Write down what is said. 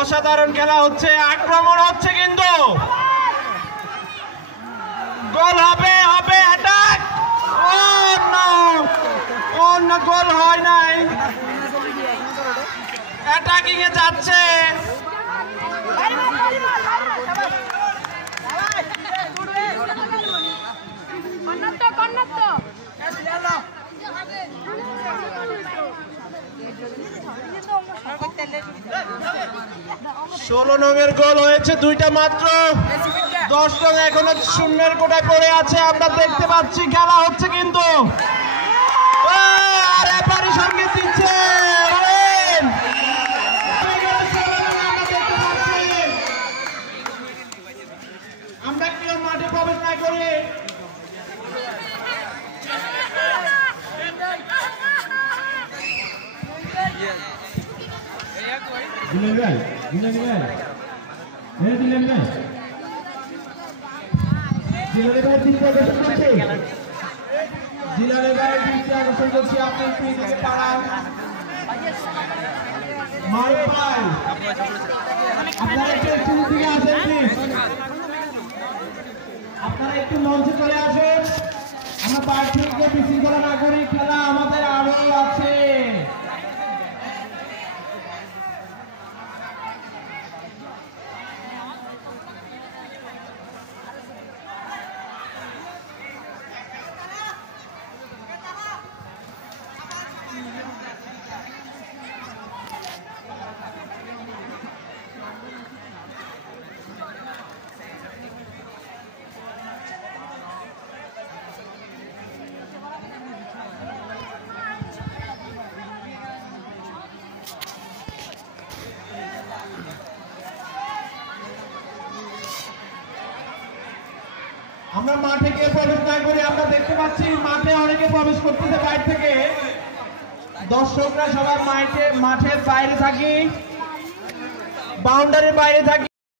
অসাধারণ খেলা হচ্ছে, আক্রমণ হচ্ছে, কিন্তু গোল হবে হবে অ্যাটাক। অন্য গোল হয় নাই, অ্যাটাকিং এ যাচ্ছে। ষোলো নম্বরের গোল হয়েছে, দুইটা মাত্র। 10 রন এখনো শূন্যের কোটায় পড়ে আছে। আমরা দেখতে পাচ্ছি খেলা হচ্ছে, কিন্তু সঙ্গীত দিচ্ছে। আমরা কেউ মাঠে প্রবেশ না করি। জিলালে ভাই দৃষ্টি আকর্ষণ করছি, আপনি দিকে পাড়ান। মারুফ ভাই, আপনারা একটু দিকে আসেন প্লিজ, আপনারা একটু মঞ্চে চলে আসেন। আমরা পার্থিবকে বিশৃঙ্খলা না করি, খেলা আমাদের আরো আছে। আমরা মাঠে গিয়ে প্রবেশ না করি। আমরা দেখতে পাচ্ছি মাঠে অনেকে প্রবেশ করতেছে বাইরে থেকে। দর্শকরা সবাই মাঠের বাইরে থাকি, বাউন্ডারির বাইরে থাকি।